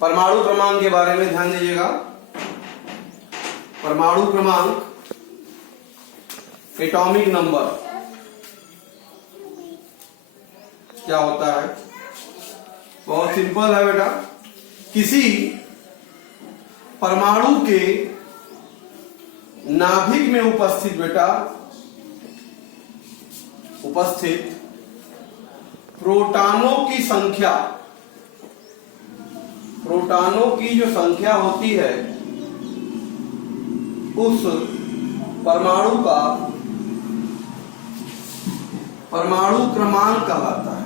परमाणु क्रमांक के बारे में ध्यान दीजिएगा। परमाणु क्रमांक, एटॉमिक नंबर क्या होता है? बहुत सिंपल है बेटा। किसी परमाणु के नाभिक में उपस्थित प्रोटॉनों की संख्या, प्रोटॉनों की जो संख्या होती है उस परमाणु का परमाणु क्रमांक कहलाता है।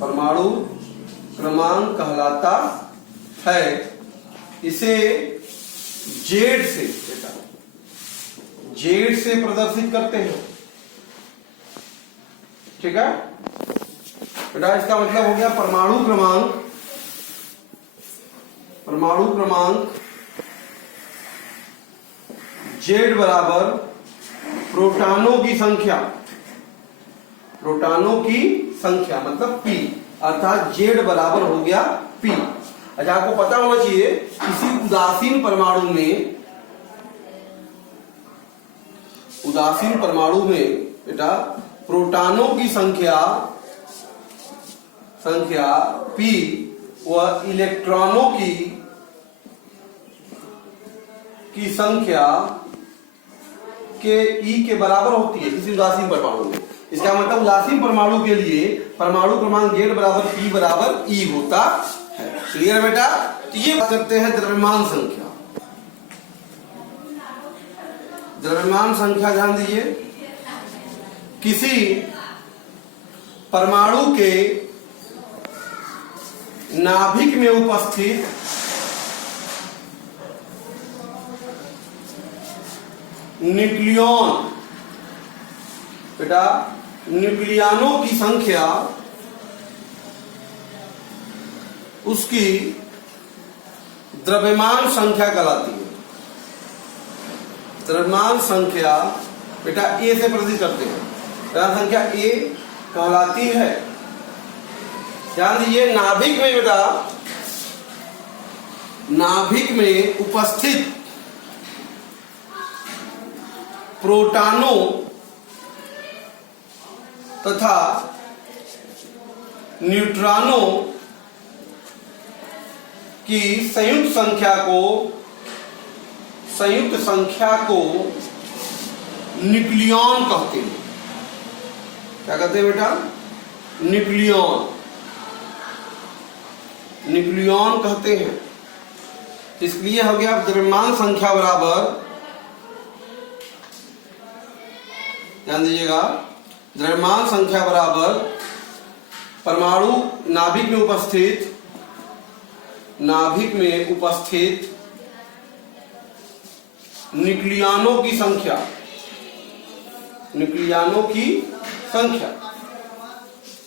परमाणु क्रमांक कहलाता है। इसे जेड से बेटा, जेड से प्रदर्शित करते हैं। ठीक है बेटा, इसका मतलब हो गया परमाणु क्रमांक, परमाणु क्रमांक जेड बराबर प्रोटॉनों की संख्या, प्रोटॉनों की संख्या मतलब पी, अर्थात जेड बराबर हो गया पी। अच्छा, आपको पता होना चाहिए किसी उदासीन परमाणु में बेटा प्रोटॉनों की संख्या पी व इलेक्ट्रॉनों की संख्या के ई के बराबर होती है किसी उदासीन परमाणु में। इसका मतलब उदासीन परमाणु के लिए परमाणु क्रमांक जेड बराबर पी बराबर ई होता है। क्लियर बेटा? तो ये बात करते हैं द्रव्यमान संख्या। द्रव्यमान संख्या ध्यान दीजिए। किसी परमाणु के नाभिक में उपस्थित न्यूक्लियॉन, बेटा न्यूक्लियनों की संख्या उसकी द्रव्यमान संख्या कहलाती है। द्रव्यमान संख्या बेटा ए से प्रदर्शित करते हैं। द्रव्यमान संख्या ए कहलाती है। ध्यान दीजिए, नाभिक में बेटा, नाभिक में उपस्थित प्रोटॉनों तथा न्यूट्रॉनों की संयुक्त संख्या को न्यूक्लियॉन कहते हैं। क्या कहते हैं बेटा? न्यूक्लियॉन कहते हैं। इसलिए हो गया द्रव्यमान संख्या बराबर, ध्यान दीजिएगा, द्रव्यमान संख्या बराबर परमाणु नाभिक में उपस्थित न्यूक्लियनों की संख्या।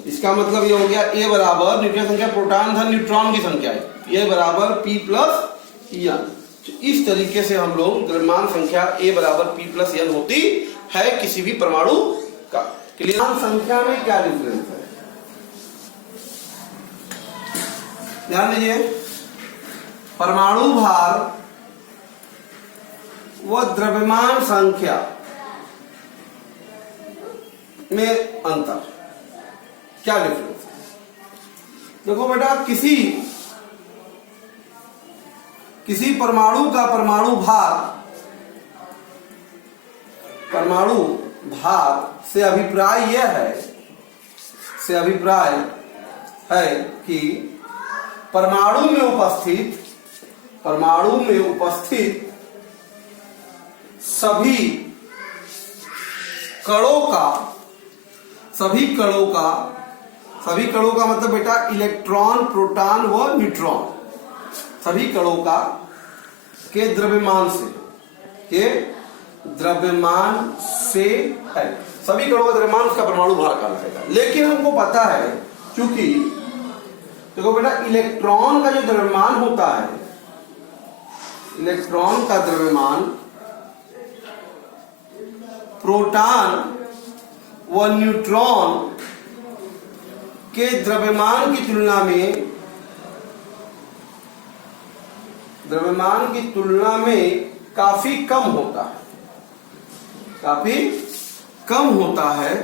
इसका मतलब ये हो गया ए बराबर न्यूक्लियन संख्या प्रोटॉन धन न्यूट्रॉन की संख्या है, ए बराबर पी प्लस एन। इस तरीके से हम लोग द्रव्यमान संख्या ए बराबर पी प्लस एन होती है किसी भी परमाणु का। द्रव्यमान संख्या में क्या डिफरेंस है? ध्यान दीजिए, परमाणु भार व द्रव्यमान संख्या में अंतर, क्या डिफरेंस है? देखो बेटा, किसी परमाणु का परमाणु भार से अभिप्राय यह है कि परमाणु में उपस्थित सभी कणों का मतलब बेटा इलेक्ट्रॉन, प्रोटॉन व न्यूट्रॉन, सभी कणों के द्रव्यमान से है। सभी कणों का द्रव्यमान उसका परमाणु भार कहलाएगा। लेकिन हमको पता है, क्योंकि देखो बेटा, इलेक्ट्रॉन का जो द्रव्यमान होता है, इलेक्ट्रॉन का द्रव्यमान प्रोटॉन व न्यूट्रॉन के द्रव्यमान की तुलना में द्रव्यमान की तुलना में काफी कम होता है, काफी कम होता है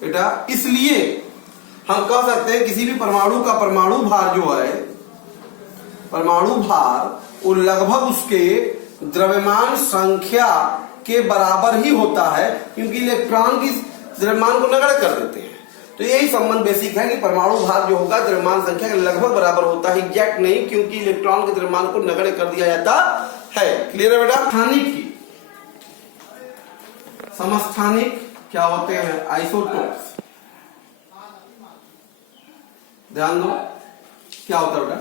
बेटा। इसलिए हम कह सकते हैं किसी भी परमाणु का परमाणु भार जो है, परमाणु भार, वो लगभग उसके द्रव्यमान संख्या के बराबर ही होता है, क्योंकि इलेक्ट्रॉन की द्रव्यमान को नगण्य कर देते हैं। तो यही संबंध बेसिक है कि परमाणु भार जो होगा द्रव्यमान संख्या के लगभग बराबर होता है, एग्जैक्ट नहीं, क्योंकि इलेक्ट्रॉन के द्रव्यमान को नगण्य कर दिया जाता है। क्लियर है बेटा? समस्थानिक की, समस्थानिक क्या होते हैं? आइसोटोप्स। ध्यान दो क्या होता है बेटा,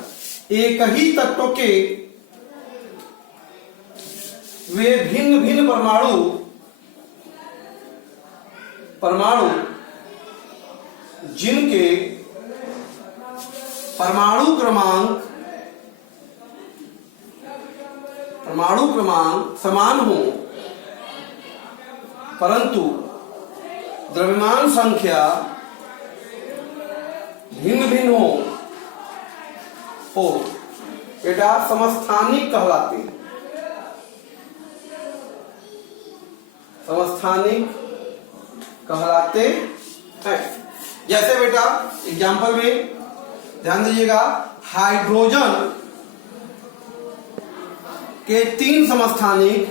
एक ही तत्व के वे भिन्न भिन्न परमाणु जिनके परमाणु क्रमांक समान हो परंतु द्रव्यमान संख्या भिन्न भिन्न हो बेटा समस्थानिक कहलाते हैं। समस्थानिक कहलाते हैं। जैसे बेटा एग्जाम्पल में ध्यान दीजिएगा, हाइड्रोजन के तीन समस्थानिक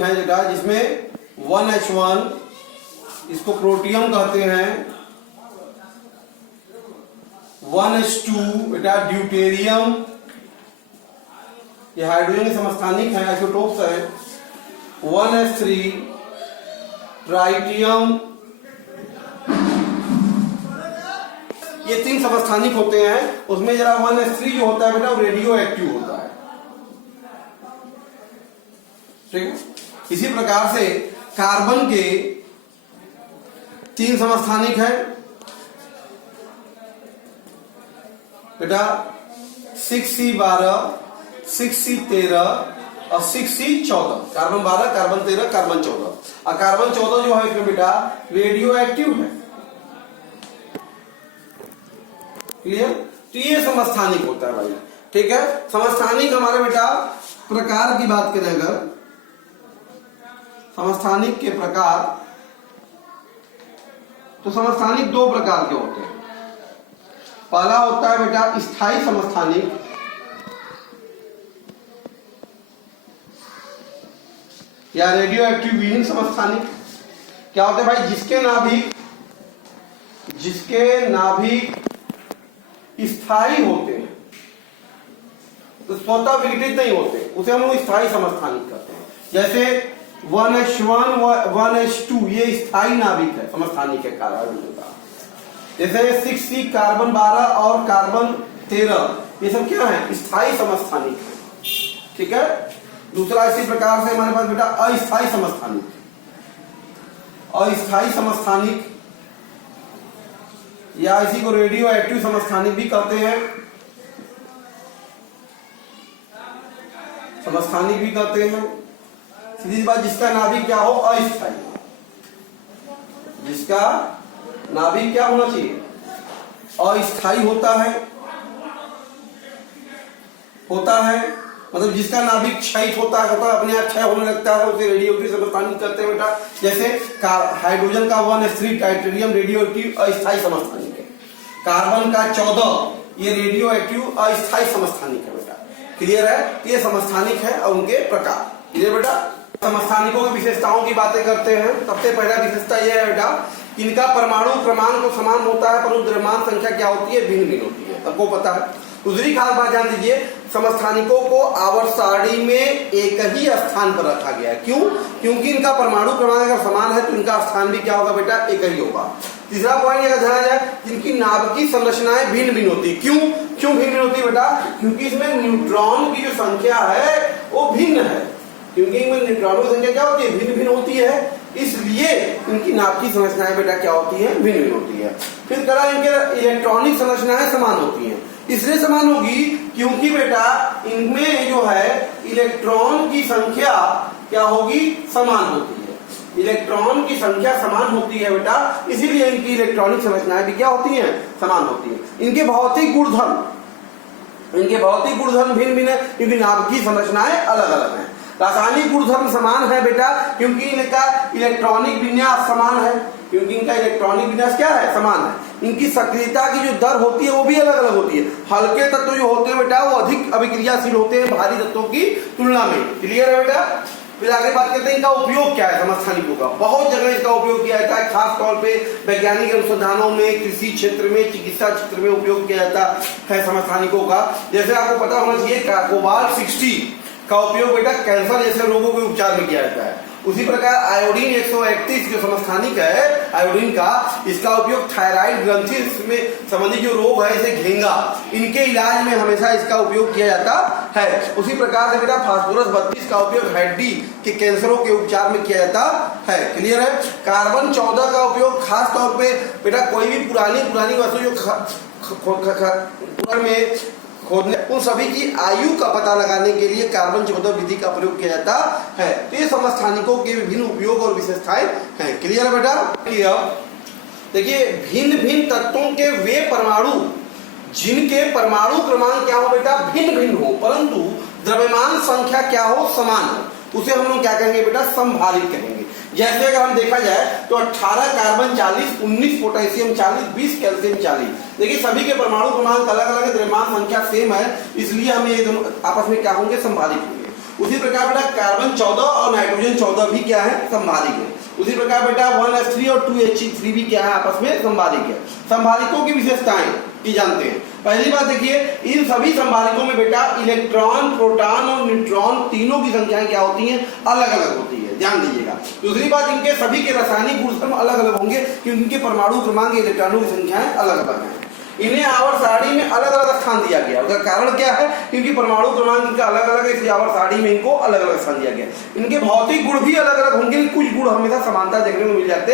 हैं बेटा, जिसमें 1H1 इसको प्रोटियम कहते हैं, 1H2 बेटा ड्यूटेरियम, ये हाइड्रोजन के समस्थानिक हैं, आइसोटोप्स हैं। 1H3 ट्राइटियम, ये तीन समस्थानिक होते हैं। उसमें जरा 1H3 जो होता है बेटा वो रेडियो एक्टिव होता है, ठीक है। इसी प्रकार से कार्बन के तीन समस्थानिक है बेटा, 6C12, 6C13 और 6C14। Carbon 12, carbon 13, carbon 14। और कार्बन 14 जो है इसमें बेटा रेडियो एक्टिव है। क्लियर? तो ये समस्थानिक होता है भाई, ठीक है। समस्थानिक हमारे बेटा प्रकार की बात करें अगर, समस्थानिक के प्रकार, तो समस्थानिक दो प्रकार के होते हैं। पहला होता है बेटा स्थायी समस्थानिक, या रेडियो एक्टिव विहीन समस्थानिक। क्या होते हैं भाई? जिसके नाभिक स्थायी होते हैं, तो स्वतः विघटित नहीं होते, उसे हम लोग स्थायी समस्थानिक कहते हैं। जैसे 1H1 1H2 ये स्थायी नाभिक है, समस्थानिक के कारण। जैसे 6C कार्बन 12 और कार्बन 13 ये सब क्या है? स्थायी समस्थानिक है, ठीक है। दूसरा इसी प्रकार से हमारे पास बेटा अस्थायी समस्थानिक, अस्थायी समस्थानिक या इसी को रेडियो एक्टिव समस्थानिक भी कहते हैं, समस्थानिक भी कहते हैं। सीधी बात, जिसका नाभिक क्या हो? अस्थायी, जिसका नाभिक क्या होना चाहिए? अस्थायी होता है, मतलब जिसका नाभिक क्षयित होता है, अपने आप क्षय होने लगता है, उसे रेडियो एक्टिव समस्थानिक कहते हैं बेटा। जैसे हाइड्रोजन का 1H3 टाइटेरियम रेडियो एक्टिव अस्थायी समस्थानिक है। कार्बन का 14 ये रेडियो एक्टिव अस्थायी समस्थानिक है बेटा। क्लियर है? ये समस्थानिक है और उनके प्रकार। क्लियर बेटा? समस्थानिकों की विशेषताओं की बातें करते हैं। सबसे पहला विशेषता यह है बेटा, इनका परमाणु क्रमांक तो समान होता है, परंतु द्रव्यमान संख्या क्या होती है? भिन्न भिन्न होती है, सबको पता है। दूसरी खास बात जान दीजिए, समस्थानिकों को आवर्त सारणी में एक ही स्थान पर रखा गया है। क्यों? क्योंकि इनका परमाणु क्रमांक अगर समान है तो इनका स्थान भी क्या होगा बेटा? एक ही होगा। तीसरा पॉइंट यह ध्यान जाए, इनकी नाभिकीय संरचनाएं भिन्न भिन्न होती है। क्यों भिन्न भिन्न होती है बेटा? क्योंकि इसमें न्यूट्रॉन की जो संख्या है वो भिन्न है, क्योंकि इनमें न्यूट्रॉनों की संख्या क्या होती है? भिन्न भिन्न होती है, इसलिए इनकी नाभिकीय संरचनाएं बेटा क्या होती है? भिन्न भिन्न होती है। फिर कहा इनके इलेक्ट्रॉनिक संरचनाएं समान होती हैं। इसलिए समान होगी क्योंकि बेटा इनमें जो है इलेक्ट्रॉन की संख्या क्या होगी? समान होती है। इलेक्ट्रॉन की संख्या समान होती है बेटा, इसीलिए इनकी इलेक्ट्रॉनिक संरचनाएं भी क्या होती हैं? समान होती हैं। इनके भौतिक गुणधर्म इनके भौतिक गुणधर्म भिन्न भिन्न है क्योंकि नाभिक की संरचनाएं अलग अलग हैं। रासायनिक गुणधर्म समान है बेटा क्योंकि इनका इलेक्ट्रॉनिक विन्यास समान है, क्योंकि इनका इलेक्ट्रॉनिक विन्यास क्या है, समान है। इनकी सक्रियता की जो दर होती है वो भी अलग अलग होती है। हल्के तत्व जो होते हैं बेटा वो अधिक अभिक्रियाशील होते हैं भारी तत्वों की तुलना में। क्लियर है बेटा। फिर आगे बात करते हैं इनका उपयोग क्या है समस्थानिकों का। बहुत जगह इसका उपयोग किया जाता है, खास तौर पे वैज्ञानिक अनुसंधानों में, कृषि क्षेत्र में, चिकित्सा क्षेत्र में उपयोग किया जाता है समस्थानिकों का। जैसे आपको पता होना चाहिए कोबाल्ट 60 का उपयोग बेटा कैंसर जैसे रोगों के उपचार में किया जाता है। उसी प्रकार आयोडीन 131 जो समस्थानिक है आयोडीन का, इसका उपयोग थायराइड ग्रंथि में संबंधित जो रोग है जैसे घेंगा, इनके इलाज में हमेशा इसका उपयोग किया जाता है। उसी प्रकार से बेटा फास्फोरस 32 का उपयोग हड्डी के कैंसरों के उपचार में किया जाता है। क्लियर है। कार्बन 14 का उपयोग खास तौर पे बेटा कोई भी पुरानी वस्तु जो में खोदने उन सभी की आयु का पता लगाने के लिए कार्बन 14 विधि का प्रयोग किया जाता है। तो ये समस्थानिकों के विभिन्न उपयोग और विशेषताएं हैं। क्लियर है बेटा। देखिए भिन्न भिन्न तत्वों के वे परमाणु जिनके परमाणु क्रमांक क्या हो बेटा भिन्न भिन्न हो परंतु द्रव्यमान संख्या क्या हो समान हो, उसे हम लोग क्या कहेंगे बेटा समभारित कहेंगे। जैसे अगर हम देखा जाए तो 18 कार्बन 40, 19 पोटेशियम 40, 20 कैल्शियम 40। देखिए सभी के परमाणु क्रमांक अलग अलग है, द्रव्यमान संख्या सेम है, इसलिए हम ये दोनों आपस में क्या होंगे समभारित होंगे। उसी प्रकार बेटा कार्बन 14 और नाइट्रोजन 14 भी क्या है समभारित है। उसी प्रकार बेटा 1s3 और 2he3 भी क्या है आपस में समभारित है। समभारितों की विशेषताएं की जानते हैं। पहली बात देखिए इन सभी समभारितों में बेटा इलेक्ट्रॉन, प्रोटॉन और न्यूट्रॉन तीनों की संख्याएं क्या होती हैं अलग अलग होती है, ध्यान दीजिएगा। दूसरी बात इनके सभी के रासायनिक गुणधर्म अलग अलग होंगे क्योंकि इनके परमाणु क्रमांक इलेक्ट्रॉनों की संख्याएं अलग अलग हैं। इन्हें आवर्त सारणी में अलग अलग स्थान दिया गया। उसका कारण क्या है, क्योंकि परमाणु क्रमांक इनका अलग अलग है इसलिए आवर्त सारणी में इनको अलग अलग स्थान दिया गया। इनके भौतिक गुण भी अलग अलग होंगे, कुछ गुण हमेशा समानता देखने को मिल जाते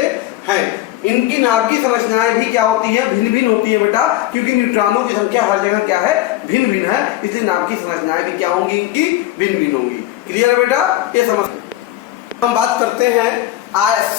हैं। इनकी नाभिकीय संरचनाएं भी क्या होती है भिन्न भिन्न होती है बेटा क्योंकि न्यूट्रॉनों की संख्या हर जगह क्या है भिन्न भिन्न है, इसलिए नाभिकीय संरचनाएं भी क्या होंगी इनकी भिन्न भिन्न होंगी। क्लियर है बेटा। ये समझ हम बात करते हैं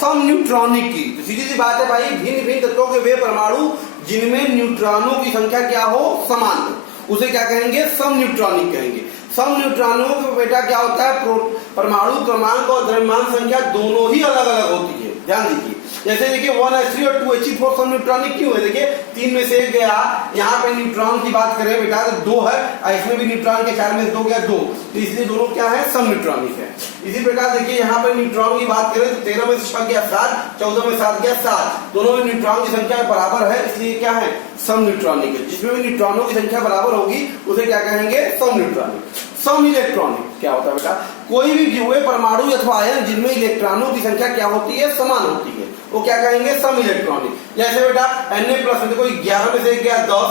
सम न्यूट्रॉनिक की। तो सीधी सी बात है भाई भिन्न भिन्न तत्वों के वे परमाणु जिनमें न्यूट्रॉनों की संख्या क्या हो समान हो उसे क्या कहेंगे सम न्यूट्रॉनिक कहेंगे। सम न्यूट्रॉनों का बेटा क्या होता है परमाणु क्रमांक और द्रव्यमान संख्या दोनों ही अलग अलग होती है, ध्यान दीजिए। जैसे देखिए 1s3 और 2he4 सम न्यूट्रॉनिक क्यों है, देखिए 3 में से 1 गया, यहाँ पे न्यूट्रॉन की बात करें बेटा तो 2 है, इसमें भी न्यूट्रॉन के 4 में से 2 गया 2, तो इसलिए दोनों क्या है सम न्यूट्रॉनिक है। इसी प्रकार देखिए यहाँ पे न्यूट्रॉन की बात करें तो 13 में से 6 गया 7, 14 में 7 गया 7, दोनों में न्यूट्रॉन की संख्या बराबर है इसलिए क्या है सम न्यूट्रॉनिक है। जिसमें भी न्यूट्रॉनों की संख्या बराबर होगी उसे क्या कहेंगे सम न्यूट्रॉनिक। सम इलेक्ट्रॉनिक क्या होता है बेटा, कोई भी जुए परमाणु अथवा आयन जिनमें इलेक्ट्रॉनों की संख्या क्या होती है समान होती है वो क्या कहेंगे सम इलेक्ट्रॉनिक। जैसे बेटा Na+ देखो 11 में से 1 गया 10,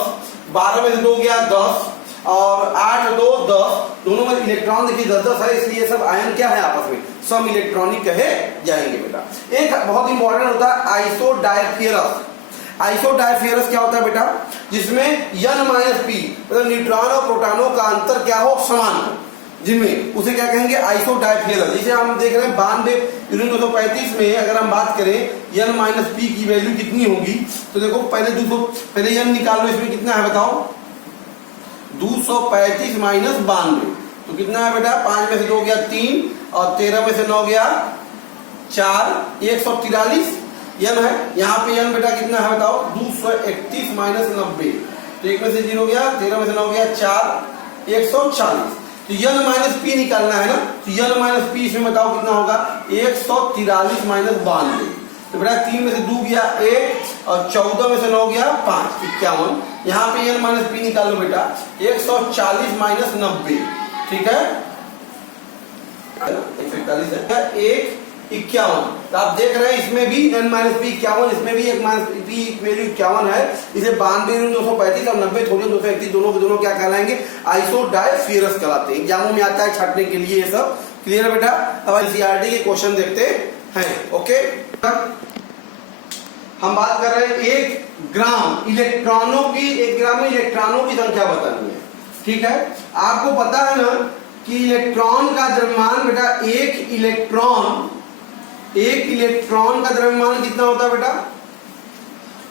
12 में से 2 गया 10 और 8 2 10, दोनों में इलेक्ट्रॉन देखिए 10-10 है इसलिए सब आयन क्या है आपस में सम इलेक्ट्रॉनिक कहे जाएंगे बेटा। एक बहुत इंपॉर्टेंट होता है आइसोडायफेरस। आइसोडायफेरस क्या होता है बेटा, जिसमें N-P मतलब न्यूट्रॉन और प्रोटॉनों का अंतर क्या हो समान हो, जिनमें उसे क्या कहेंगे आइसोडायफेरस। जिसे हम देख रहे हैं 92 यूनिट 235 में अगर हम बात करें N-P की वैल्यू कितनी होगी तो देखो पहले N निकाल लो, इसमें कितना है बताओ 235 माइनस 92 तो कितना है बेटा 5 में से 2 गया 3 और 13 में से 9 गया 4, 143 N है। यहाँ पे N बेटा कितना है बताओ 231 माइनस 90 तो 1 में से 0 गया, 13 में से 9 गया 4, 140। तो N-P निकालना है ना, तो N-P इसमें बताओ कितना होगा 143 माइनस 92 तो बेटा 3 में से 2 गया 1 और 14 में से 9 गया 5, 51। यहाँ पे N-P निकाल लो बेटा 140 माइनस 90 ठीक है 141 है 151। तो आप देख रहे हैं इसमें भी N-P 51, इसमें भी P वैल्यू 51 है। इसे 92 235 और 90 थोड़ी 231 दोनों के दोनों क्या कहलाएंगे आइसोडायफेरस कहलाते हैं। एग्जामों में आता है छाटने के लिए ये सब। क्लियर है बेटा। अब एनसीईआरटी के क्वेश्चन देखते हैं। ओके हम बात कर रहे हैं 1 ग्राम इलेक्ट्रॉनों की, 1 ग्राम में इलेक्ट्रॉनों की संख्या बतानी है। ठीक है, आपको पता है ना कि इलेक्ट्रॉन का द्रव्यमान बेटा एक इलेक्ट्रॉन का द्रव्यमान कितना होता है बेटा,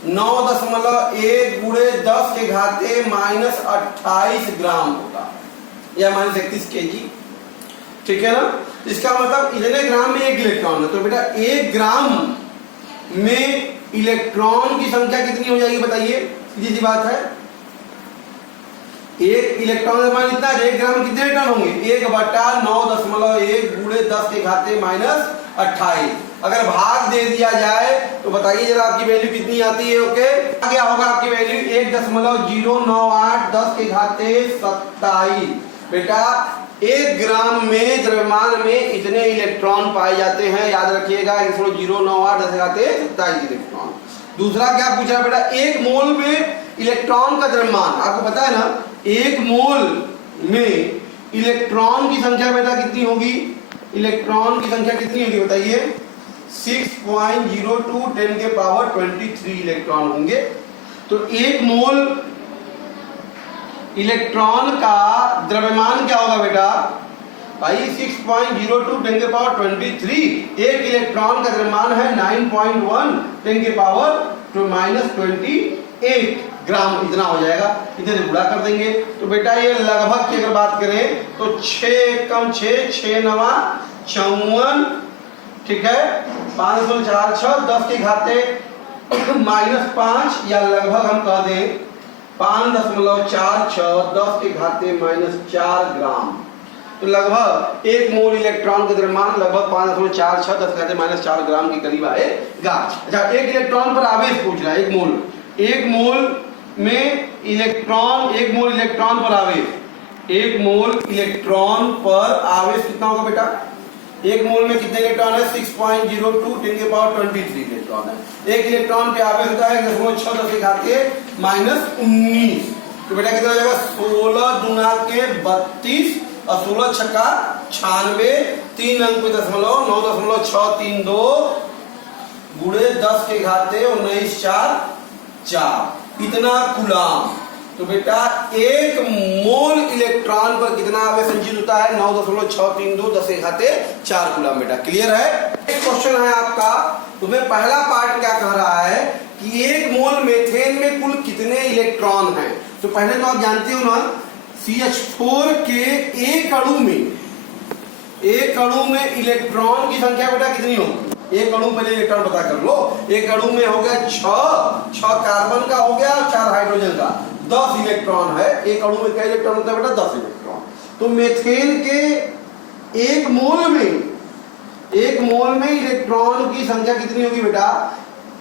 9.1 गुणे 10 के घाते माइनस 28 ग्राम होगा या माइनस 31 केजी। ठीक है ना। इसका मतलब इतने ग्राम में एक इलेक्ट्रॉन है, तो बेटा एक ग्राम में इलेक्ट्रॉन की संख्या कितनी हो जाएगी बताइए, सीधी सी बात है। एक इलेक्ट्रॉन का मान इतना है, एक ग्राम में कितने इलेक्ट्रॉन होंगे, 1/9.1 गुणे 10 के घाते माइनस 28। अगर भाग दे दिया जाए तो बताइए जरा आपकी वैल्यू कितनी आती है। ओके, क्या होगा आपकी वैल्यू 1.098 10 के घाते 27। बेटा एक ग्राम में द्रव्यमान में इतने इलेक्ट्रॉन पाए जाते हैं, याद रखिएगा 1.098 10 के घाते 27 इलेक्ट्रॉन। दूसरा क्या पूछा बेटा, एक मोल में इलेक्ट्रॉन का द्रव्यमान, आपको पता है ना एक मोल में इलेक्ट्रॉन की संख्या बेटा कितनी होगी, इलेक्ट्रॉन की संख्या कितनी होगी बताइए, 6.02 10 के पावर 23 इलेक्ट्रॉन होंगे। तो एक मोल इलेक्ट्रॉन का द्रव्यमान क्या होगा बेटा भाई, 6.02 10 के पावर 23। एक इलेक्ट्रॉन का द्रव्यमान है 9.1 10 के पावर -28 ग्राम, इतना हो जाएगा। इतने गुणा कर देंगे तो बेटा ये लगभग की अगर बात करें तो 6 कम 6 6 9 54, ठीक है, 504 10 के घाते -5 या लगभग हम कह दें 5.46 10 के घाते -4 ग्राम। तो लगभग एक मोल इलेक्ट्रॉन का द्रव्यमान लगभग 5.46 10 के घाते -4 ग्राम के करीब आएगा। अच्छा, एक इलेक्ट्रॉन पर आवेश पूछ रहा है, एक मोल में इलेक्ट्रॉन, एक मोल इलेक्ट्रॉन पर आवेश, एक मोल इलेक्ट्रॉन पर आवेश कितना होगा बेटा, एक मोल में कितने इलेक्ट्रॉन है, 6.02 10 के पावर 23 इलेक्ट्रॉन है। एक इलेक्ट्रॉन पे आवेश होता है 0.6 10 के घाते -19। तो बेटा कितना हो जाएगा, 16 दूना के 32 और 16 छक्का 96, 3 अंक पे 9.632 गुणे 10 के घाते 19 4 इतना कूलम। तो बेटा एक मोल इलेक्ट्रॉन पर कितना आवेश संचित होता है, 9.632 10 के घाते 4 कूलम। बेटा क्लियर है। एक क्वेश्चन है आपका, तुम्हें पहला पार्ट क्या कह रहा है कि एक मोल मीथेन में कुल कितने इलेक्ट्रॉन हैं। तो पहले तो आप जानते हो ना CH4 के एक अणु में इलेक्ट्रॉन की संख्या बेटा कितनी होगी, एक अणु पहले इलेक्ट्रॉन पता कर लो। एक अणु में हो गया 6 कार्बन का हो गया, 4 हाइड्रोजन का, 10 इलेक्ट्रॉन है। एक अणु में कितने इलेक्ट्रॉन होता है बेटा, 10 इलेक्ट्रॉन। तो मीथेन के एक मोल में इलेक्ट्रॉन की संख्या कितनी होगी बेटा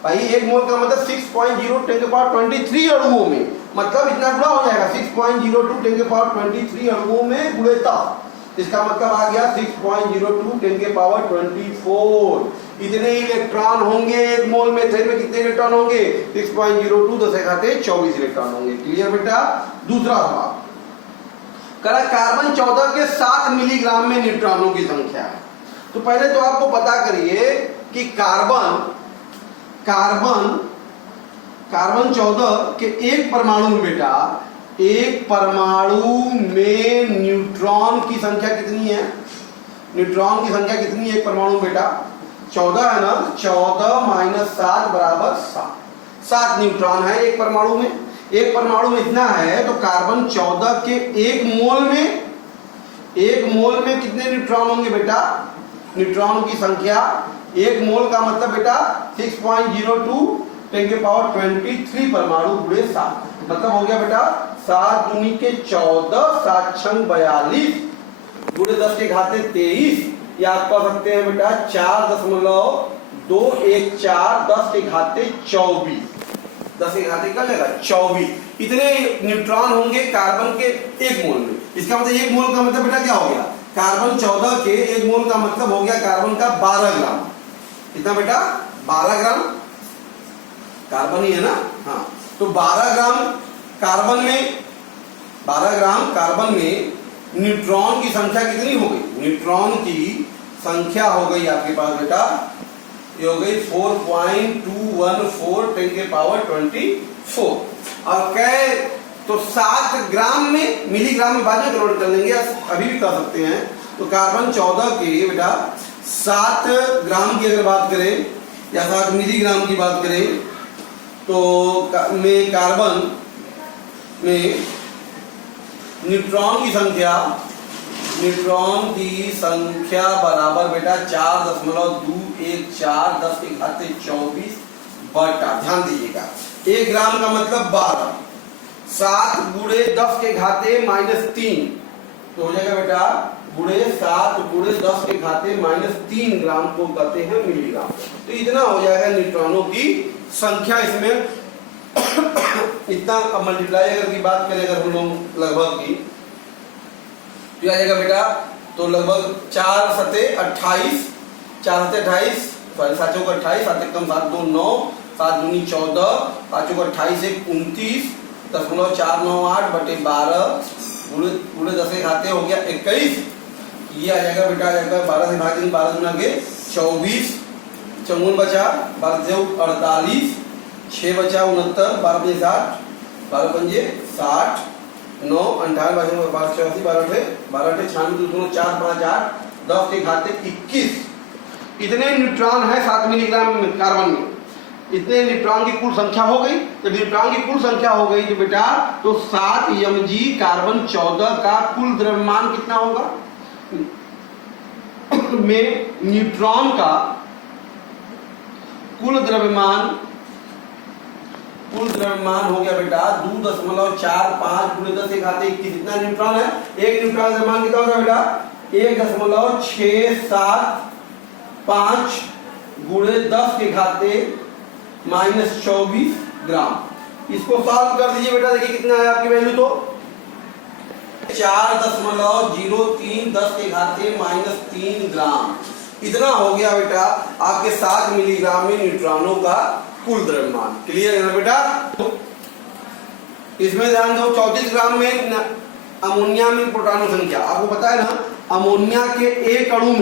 भाई, एक मोल का मतलब 6.0 10 के पावर 23 अणुओं में, मतलब इतना गुणा हो जाएगा 6.02 10 के पावर 23 अणुओं में गुणे 10। इसका मतलब आ गया 6.02 10 के पावर 24 इतने इलेक्ट्रॉन होंगे। एक मोल में कितने इलेक्ट्रॉन होंगे, 6.02 10 के घाते 24 इलेक्ट्रॉन होंगे। क्लियर बेटा। दूसरा सवाल करा, कार्बन 14 के 7 मिलीग्राम में न्यूट्रॉनों की संख्या है। तो पहले तो आपको पता करिए कि कार्बन 14 के एक परमाणु में बेटा, एक परमाणु में न्यूट्रॉन की संख्या कितनी है, न्यूट्रॉन की संख्या कितनी है एक परमाणु बेटा, 14 है ना, 14 - 7 बराबर 7। 7 न्यूट्रॉन है एक परमाणु में। एक परमाणु में इतना है तो कार्बन 14 के एक मोल में कितने न्यूट्रॉन होंगे बेटा, न्यूट्रॉन की संख्या, एक मोल का मतलब बेटा 6.02 10 के पावर 23 परमाणु गुणे 7, मतलब हो गया बेटा 7 दूनी के 14 7 छंग 42 गुणे 10 के घाते 23, या आप कह सकते हैं बेटा 4.214 10 के घाते 24, 10 के घाते क्या जाएगा 24। इतने न्यूट्रॉन होंगे कार्बन के एक मोल में। इसका मतलब एक मोल का मतलब बेटा क्या हो गया, कार्बन 14 के एक मोल का मतलब हो गया कार्बन का 12 ग्राम। कितना बेटा 12 ग्राम कार्बन ही है ना, हाँ। तो 12 ग्राम कार्बन में न्यूट्रॉन की संख्या कितनी हो गई, न्यूट्रॉन की संख्या हो गई आपके पास बेटा, ये हो गई 4.214 10 के पावर 24। और कहे तो 7 ग्राम में, मिलीग्राम में बाद में कन्वर्ट कर लेंगे, अभी भी कर सकते हैं। तो कार्बन 14 के बेटा 7 ग्राम की अगर बात करें या 7 मिलीग्राम की बात करें तो में कार्बन में न्यूट्रॉन की संख्या बराबर बेटा 4.214 10 के घाते 24 बटा, ध्यान दीजिएगा 1 ग्राम का मतलब 12, 7 गुणे 10 के घाते -3 तो हो जाएगा बेटा गुणे 7 गुणे 10 के घाते -3 ग्राम को कहते हैं मिलीग्राम। तो इतना हो जाएगा न्यूट्रॉनों की संख्या इसमें। इतना अब मल्टीप्लाई अगर की बात करें अगर हम लोग लगभग की तो आ जाएगा बेटा, तो लगभग 4 सते 28, 4 सते 28, सॉरी 7 चौक 28, 7 कम 7 2 9, 7 दूनी 14, 7 चौक 28 1 29.498 बटे 12 गुणे 10 के घाते हो गया 21। ये आ जाएगा बेटा, आ जाएगा 12 से भाग 12 गुना के 24, 54 बचा, 12 से 48, 6 बचा 69, 12 पंजे 60, 12 पंजे 60, 9 58 12 84 12 96 4 5 8 10 के घाते 21। इतने न्यूट्रॉन है 7 मिलीग्राम कार्बन में, इतने न्यूट्रॉन की कुल संख्या हो गई। जब न्यूट्रॉन की कुल संख्या हो गई तो बेटा तो 7 mg कार्बन 14 का कुल द्रव्यमान कितना होगा में न्यूट्रॉन का कुल द्रव्यमान हो गया बेटा 2.45 गुणे 10 के घाते 21। कितना न्यूट्रॉन है, एक न्यूट्रॉन का द्रव्यमान कितना होगा बेटा 1.675 गुणे 10 के घाते -24 ग्राम। इसको सॉल्व कर दीजिए बेटा, देखिए कितना है आपकी वैल्यू, तो 4.03 10 के घाते -3 ग्राम। इतना हो गया बेटा आपके 7 मिलीग्राम में न्यूट्रॉनों का कुल द्रव्यमान। क्लियर है ना बेटा। इसमें ध्यान दो 34 ग्राम में अमोनिया में प्रोटॉनों संख्या, आपको पता है ना अमोनिया के एक अणु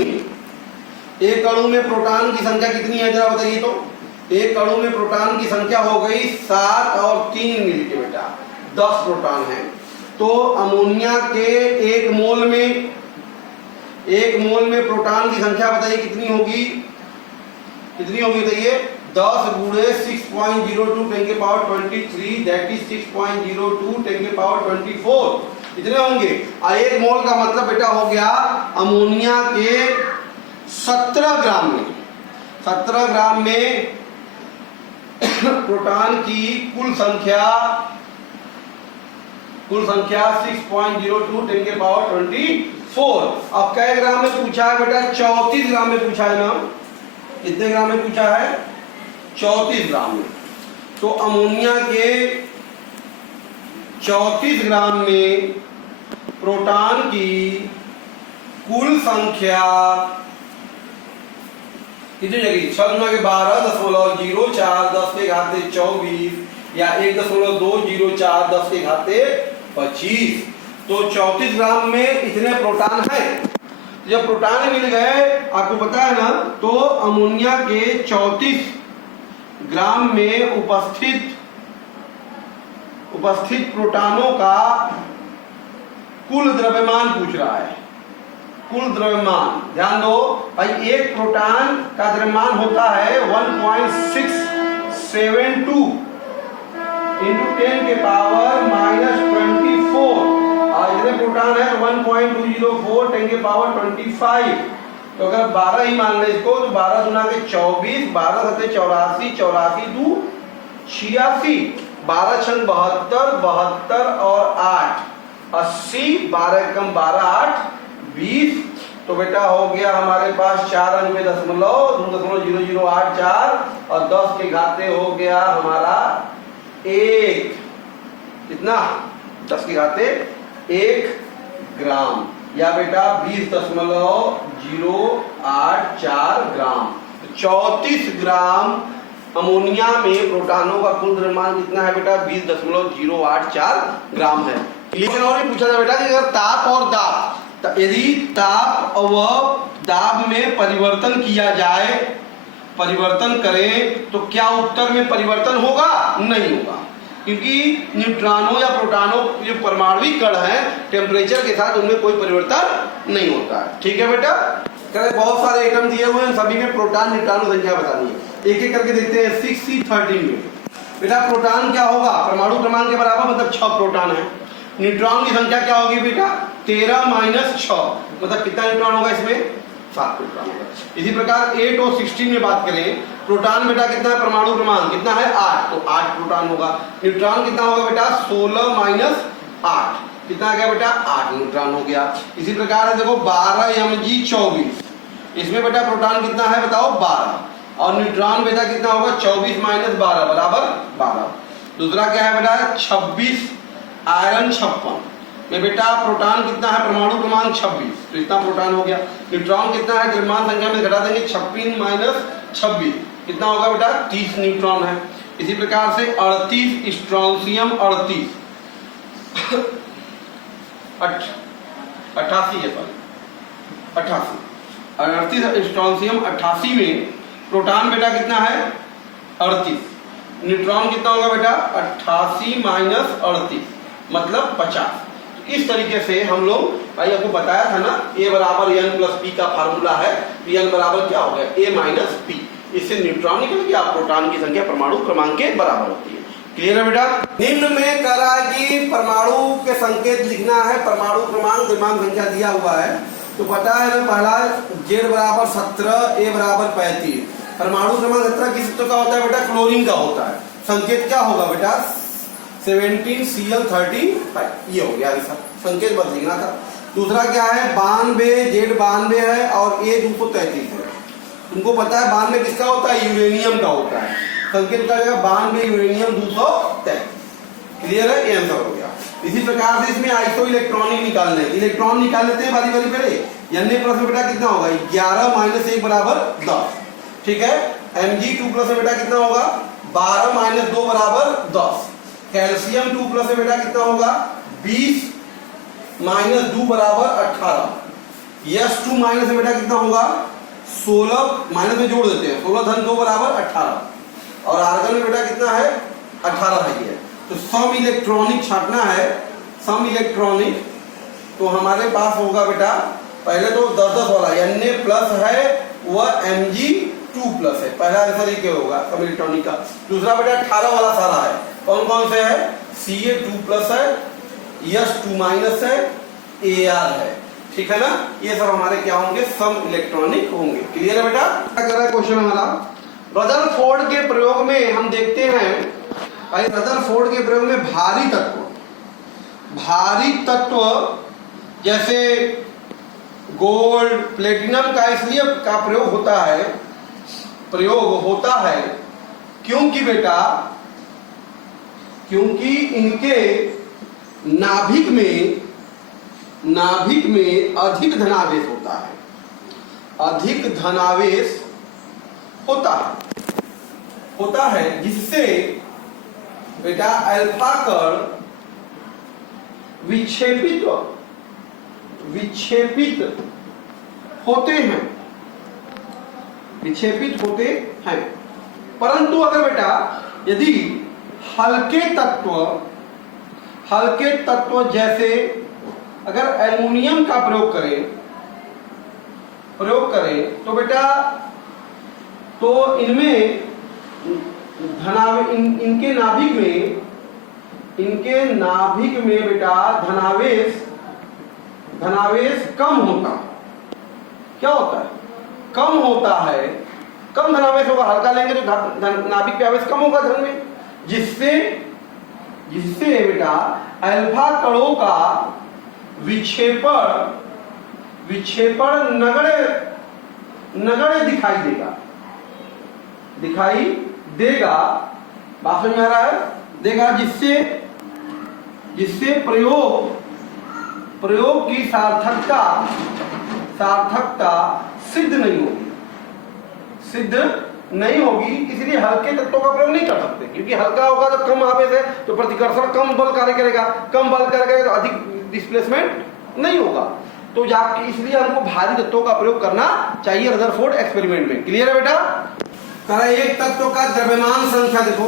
में प्रोटॉन की संख्या कितनी है जरा बताइए। तो एक अणु में प्रोटॉन की संख्या हो गई 7 और 3 मिलके बेटा 10 प्रोटॉन है। तो अमोनिया के एक मोल में प्रोटॉन की संख्या बताइए कितनी होगी बताइए 10 गुणे 6.02 10 के पावर 23 दैट इज 6.02 10 के पावर 24 इतने होंगे। एक मोल का मतलब बेटा हो गया अमोनिया के 17 ग्राम में प्रोटॉन की कुल संख्या 6.02 10 के पावर 24। अब कै ग्राम में पूछा है बेटा 34 ग्राम में पूछा है ना, कितने ग्राम में पूछा है 34 ग्राम में। तो अमोनिया के 34 ग्राम में प्रोटॉन की कुल संख्या कितनी जगह 12.04 10 के घाते 24 या 1.204 10 के घाते 25। तो 34 ग्राम में इतने प्रोटॉन है। जब प्रोटॉन मिल गए आपको पता है ना, तो अमोनिया के 34 ग्राम में उपस्थित प्रोटॉनों का कुल द्रव्यमान पूछ रहा है। कुल द्रव्यमान ध्यान दो भाई, एक प्रोटॉन का द्रव्यमान होता है 1.672 इंटू 10 के पावर -24 और इतने प्रोटॉन है 1.204 10 के पावर 25। तो अगर 12 ही मान ले इसको तो 12 गुना के 24 12 सते 84 84 2 86 12 छन 72 72 और 8 80 12 कम 12 8 20। तो बेटा हो गया हमारे पास 4 अंक में 2.0084 और 10 के घाते हो गया हमारा 1 कितना 10 के घाते 1 ग्राम या बेटा 20.084 ग्राम। 34 ग्राम अमोनिया में प्रोटॉनों का कुल द्रव्यमान कितना है बेटा 20.084 ग्राम है। क्लियर। और पूछा था बेटा कि अगर ताप और दाब, यदि ताप और दाब में परिवर्तन किया जाए, परिवर्तन करें तो क्या उत्तर में परिवर्तन होगा? नहीं होगा, क्योंकि न्यूट्रॉनों या प्रोटॉनों जो परमाणविक कण हैं टेम्परेचर के साथ उनमें कोई परिवर्तन नहीं होता है। ठीक है बेटा। बहुत सारे आइटम दिए हुए हैं, सभी में प्रोटॉन न्यूट्रॉन संख्या बतानी है। एक एक करके देखते हैं। 6C13 में बेटा प्रोटॉन क्या होगा, परमाणु क्रमांक के बराबर, मतलब 6 प्रोटॉन है। न्यूट्रॉन की संख्या क्या होगी बेटा, 13 माइनस 6, मतलब कितना न्यूट्रॉन होगा इसमें, 7 न्यूट्रॉन होगा। इसी प्रकार 8 और 16 में बात करें, प्रोटॉन बेटा कितना है, परमाणु क्रमांक कितना है 8, तो 8 प्रोटॉन होगा। न्यूट्रॉन कितना होगा बेटा, 16 माइनस 8, कितना आ गया बेटा, 8 न्यूट्रॉन हो गया। इसी प्रकार है देखो 12 mg 24, इसमें बेटा प्रोटॉन कितना है बताओ 12, और न्यूट्रॉन बेटा कितना होगा 24 माइनस 12 बराबर 12। दूसरा क्या है बेटा 26 आयरन 56 में बेटा प्रोटॉन कितना है, परमाणु क्रमांक 26, तो इतना प्रोटॉन हो गया। न्यूट्रॉन कितना है, द्रव्यमान संख्या में घटा देंगे 26 माइनस 26, कितना होगा बेटा 30 न्यूट्रॉन है। इसी प्रकार से 38 स्ट्रोंशियम 88 88 है, सॉरी 38 स्ट्रोंशियम 88 में प्रोटॉन बेटा कितना है 38, न्यूट्रॉन कितना होगा बेटा 88 माइनस 38 मतलब 50। इस तरीके से हम लोग, भाई आपको बताया था ना A बराबर n प्लस पी का फार्मूला है, Pn बराबर क्या हो गया A माइनस पी, इससे न्यूट्रॉन निकल गया, प्रोटॉन की संख्या परमाणु क्रमांक के बराबर होती है। क्लियर है बेटा। निम्न में कह रहा है कि परमाणु के संकेत लिखना है, परमाणु क्रमांक द्रव्यमान संख्या दिया हुआ है, तो पता है ना पहला Z बराबर 17, A बराबर 35, परमाणु क्रमांक 17 किस का होता है बेटा, क्लोरीन का होता है, संकेत क्या होगा बेटा 17Cl35, ये हो गया, ऐसा संकेत बस लिखना था। दूसरा क्या है 92, Z 92 है और A 233 है, तुमको पता है 92 किसका होता है, यूरेनियम का होता है, संकेत क्या होगा 92 यूरेनियम 233। क्लियर है, ये आंसर हो गया। इसी प्रकार से इसमें आइसो इलेक्ट्रॉनिक निकालने, इलेक्ट्रॉन निकाल लेते हैं बारी बारी पहले। N प्लस में बेटा कितना होगा 11 माइनस 1 बराबर 10, ठीक है। Mg2 प्लस में बेटा कितना होगा 12 माइनस 2 बराबर 10। कैल्शियम 2 प्लस में बेटा कितना होगा 20 माइनस 2 बराबर 18। S2 माइनस में बेटा कितना होगा 16, माइनस में जोड़ देते हैं 16 धन 2 बराबर 18, और आर्गन में बेटा कितना है 18 है ये। तो सम इलेक्ट्रॉनिक छांटना है, सम इलेक्ट्रॉनिक, तो हमारे पास होगा बेटा पहले तो 10-10 वाला Na प्लस है वह Mg2 प्लस है, पहला आंसर ये क्या होगा सम इलेक्ट्रॉनिक का। दूसरा बेटा 18 वाला सारा है, कौन कौन से है Ca2 प्लस है, S2 माइनस है, Ar है, ठीक है ना। ये सब हमारे क्या होंगे सम इलेक्ट्रॉनिक होंगे। क्लियर है बेटा। क्या कर रहा है क्वेश्चन हमारा, रदरफोर्ड के प्रयोग में हम देखते हैं, भाई रदरफोर्ड के प्रयोग में भारी तत्व जैसे गोल्ड प्लेटिनम का इसलिए का प्रयोग होता है क्योंकि बेटा क्योंकि इनके नाभिक में अधिक धनावेश होता है जिससे बेटा अल्फा कण विक्षेपित होते हैं, परंतु अगर बेटा यदि हल्के तत्व जैसे अगर एल्युमिनियम का प्रयोग करें तो बेटा तो इनमें इनके नाभिक में बेटा धनावेश कम होता है। क्या होता है, कम होता है, कम धनावेश होगा, हल्का लेंगे तो नाभिक पे आवेश कम होगा धन में, जिससे बेटा अल्फा कणों का विक्षेपण नगण्य दिखाई देगा, बात समझ में आ रहा है, देगा, जिससे प्रयोग की सार्थकता सिद्ध नहीं होगी, इसलिए हल्के तत्वों का प्रयोग नहीं कर सकते, क्योंकि हल्का होगा तो कम आवेश है तो प्रतिकर्षण कम बल कार्य करेगा, कम बल करेगा तो अधिक डिस्प्लेसमेंट नहीं होगा, तो जाके इसलिए हमको भारी तत्वों का प्रयोग करना चाहिए रदरफोर्ड एक्सपेरिमेंट में। क्लियर है बेटा। एक तत्व का द्रव्यमान संख्या देखो,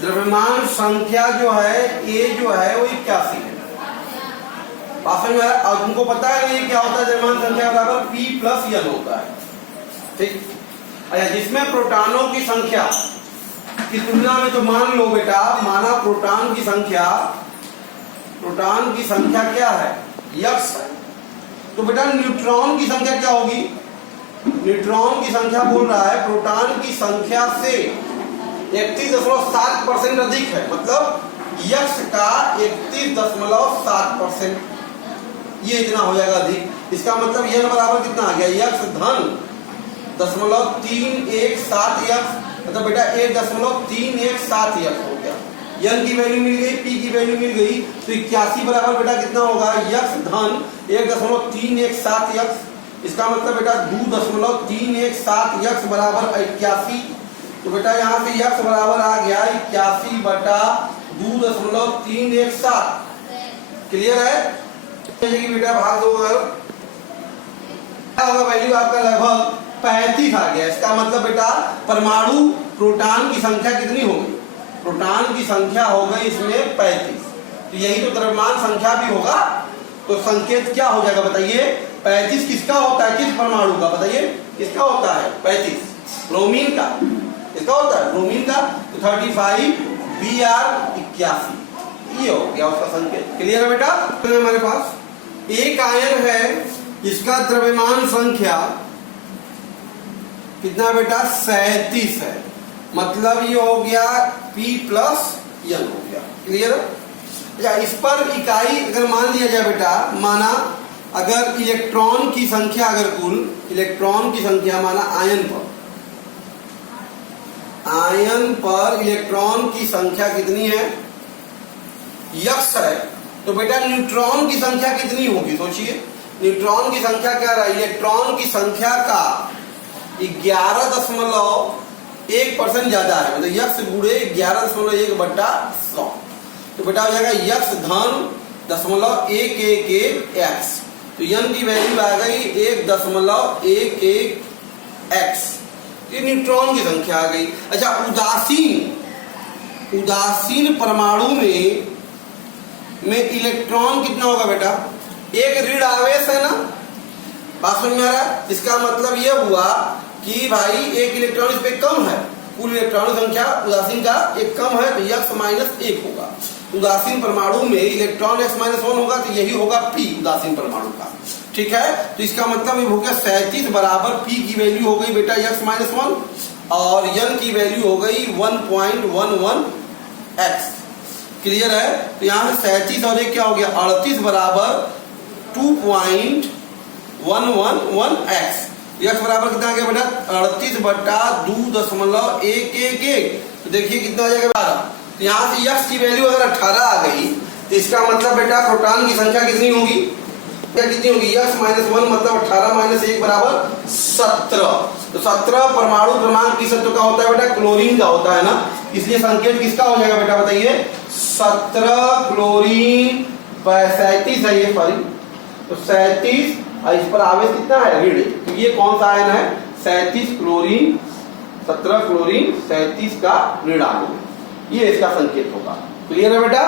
द्रव्यमान संख्या जो है A जो है वो 81 है, बात समझ में आ रहा है। और तुमको पता है ये क्या होता है, द्रव्यमान संख्या बराबर P प्लस N होता है, ठीक। अच्छा, जिसमें प्रोटॉनों की संख्या की तुलना में, तो मान लो बेटा, माना प्रोटॉन की संख्या क्या है, यक्स है, तो बेटा न्यूट्रॉन की संख्या क्या होगी, न्यूट्रॉन की संख्या बोल रहा है प्रोटॉन की संख्या से 31.7% अधिक है, मतलब यक्स का 31.7%, ये इतना हो जाएगा अधिक। इसका मतलब यह बराबर कितना आ गया, यक्स धन 0.317 यक्स, मतलब बेटा 1.317 यक्स हो गया। यन की वैल्यू मिल गई, पी की वैल्यू मिल गई, तो 81 बराबर बेटा कितना होगा, यक्स धन 1.317 यक्स। इसका मतलब बेटा 2.317 यक्स बराबर 81। तो बेटा यहाँ से यक्स बराबर आ गया 81/2.317। क्लियर है बेटा, भाग दो, क्या होगा, वैल्यू आपका लगभग 35 आ गया। इसका मतलब बेटा परमाणु प्रोटॉन की संख्या कितनी होगी, प्रोटॉन की संख्या हो गई इसमें 35। तो यही तो द्रव्यमान संख्या भी होगा, तो संकेत क्या हो जाएगा बताइए, 35 किसका होता है, किस परमाणु का, बताइए किसका होता है 35, ब्रोमीन का, इसका होता है ब्रोमीन का। तो 35 Br 81, ये हो गया उसका संकेत। क्लियर है बेटा। तो हमारे पास एक आयन है, इसका द्रव्यमान संख्या कितना बेटा, 37 है, मतलब ये हो गया P प्लस N हो गया। क्लियर है। अच्छा, इस पर इकाई अगर मान लिया जाए बेटा, माना अगर इलेक्ट्रॉन की संख्या, अगर कुल इलेक्ट्रॉन की संख्या माना आयन पर इलेक्ट्रॉन की संख्या कितनी है, यक्स है, तो बेटा न्यूट्रॉन की संख्या कितनी होगी, सोचिए न्यूट्रॉन की संख्या क्या रहा, इलेक्ट्रॉन की संख्या का 11.1% ज्यादा है, मतलब यक्स गुणे 11.1/100। तो बेटा हो जाएगा यक्स धन 0.111 एक्स, तो यन की वैल्यू आ गई 1.11 एक्स, ये न्यूट्रॉन की संख्या आ गई। अच्छा, उदासीन परमाणु में इलेक्ट्रॉन कितना होगा बेटा, एक ऋण आवेश है ना, बात समझ में आ रहा है। इसका मतलब यह हुआ कि भाई एक इलेक्ट्रॉन इस पे कम है, कुल इलेक्ट्रॉन संख्या उदासीन का एक कम है, तो यक्स -1 होगा। उदासीन परमाणु में इलेक्ट्रॉन x-1 होगा, तो यही होगा P उदासीन परमाणु का। ठीक है, तो इसका मतलब ये हो गया 37 बराबर P की वैल्यू हो गई बेटा x-1 और N की वैल्यू हो गई 1.11 x। क्लियर है। तो यहाँ से 37 और एक क्या हो गया 38 बराबर 2.111 x। x बराबर कितना आ गया बेटा 38/2.111। तो देखिए कितना आ जाएगा 12। तो यहाँ से x की वैल्यू अगर 18 आ गई, तो इसका मतलब बेटा प्रोटॉन की संख्या कितनी होगी, क्या कितनी होगी, x-1 मतलब 18 - 1 बराबर 17। तो 17 परमाणु क्रमांक किस तत्व का होता है बेटा, क्लोरीन का होता है ना, इसलिए संकेत किसका हो जाएगा बेटा बताइए, 17 क्लोरीन 37 है ये, सॉरी तो 37 और इस पर आवेश कितना है ऋण, तो ये कौन सा आयन है 37 क्लोरीन, 17 क्लोरीन 37 का ऋण आयन, ये इसका संकेत होगा। क्लियर है बेटा।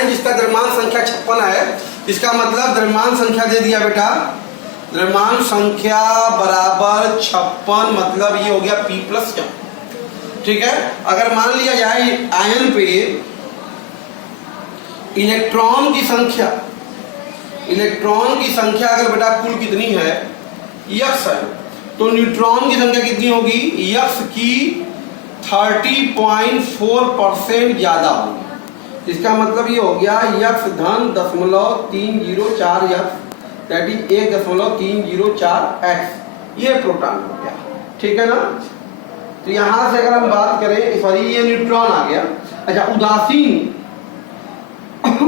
जिसका द्रव्यमान संख्या 56 है, इसका मतलब द्रव्यमान संख्या दे दिया बेटा, द्रव्यमान संख्या बराबर 56, मतलब ये हो गया P + M। ठीक है। अगर मान लिया जाए आयन पे इलेक्ट्रॉन की संख्या अगर बेटा कुल कितनी है यक्स है, तो न्यूट्रॉन की संख्या कितनी होगी, यक्स की 30.4% ज्यादा होगी। इसका मतलब ये हो गया यक्स धन 0.304 यक्स, दैट इज 1.304 एक्स, ये प्रोटॉन हो गया। ठीक है ना। तो यहां से अगर हम बात करें, सॉरी ये न्यूट्रॉन आ गया। अच्छा,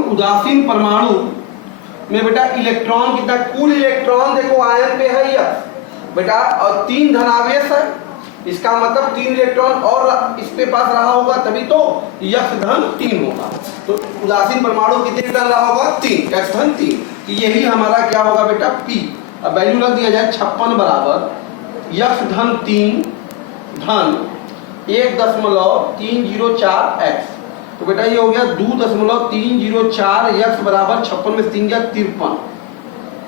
उदासीन परमाणु में बेटा इलेक्ट्रॉन कितना, कुल इलेक्ट्रॉन देखो आयन पे है यक्स बेटा, और 3 धनावेश है, इसका मतलब 3 इलेक्ट्रॉन और इस पे पास रहा होगा, तभी तो यक्स धन 3 होगा। तो उदासीन परमाणु कितने टन रहा होगा 3, यक्स धन 3। तो यही हमारा क्या होगा बेटा P। अब वैल्यू रख दिया जाए 56 बराबर यक्स धन 3 धन 1.304 एक्स, तो बेटा ये हो गया 2.304 यक्स बराबर 56 में 3 गया 53।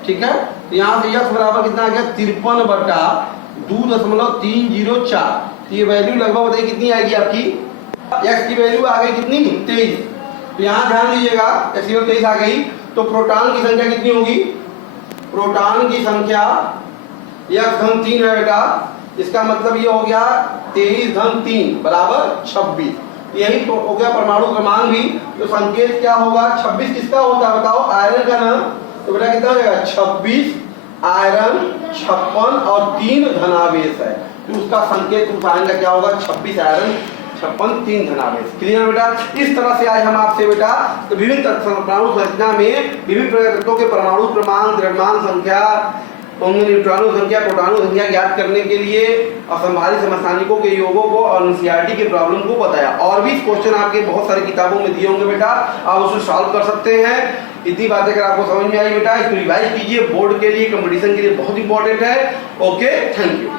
ठीक है। तो यहाँ से यक्स बराबर कितना आ गया 53/2.304। तो ये वैल्यू लगभग बताइए कितनी आएगी आपकी एक्स की वैल्यू आ गई कितनी 23। तो यहाँ ध्यान दीजिएगा एक्स की वैल्यू 23 आ गई तो प्रोटॉन की संख्या कितनी होगी, प्रोटॉन की संख्या x धन 3 है बेटा, इसका मतलब ये हो गया 23 धन 3 बराबर 26। यही तो हो गया परमाणु क्रमांक भी। तो संकेत क्या होगा, 26 किसका होता है बताओ, आयरन का ना। तो बेटा कितना हो जाएगा 26 आयरन 56 और 3 धनावेश है, तो उसका संकेत रूपायन का क्या होगा 26 आयरन 56 3 धनावेश। क्लियर बेटा। इस तरह से आज हम आपसे बेटा तो विभिन्न परमाणु संरचना में विभिन्न तत्वों के परमाणु क्रमांक, द्रव्यमान संख्या, न्यूट्रॉनों संख्या, प्रोटॉनों संख्या ज्ञात करने के लिए असंभावित समस्थानिकों के योगों को और एनसीईआरटी के प्रॉब्लम को बताया। और भी क्वेश्चन आपके बहुत सारी किताबों में दिए होंगे बेटा, आप उसको सॉल्व कर सकते हैं। इतनी बातें अगर आपको समझ में आई बेटा, इसको रिवाइज कीजिए, बोर्ड के लिए कंपटीशन के लिए बहुत इंपॉर्टेंट है। Okay, thank you.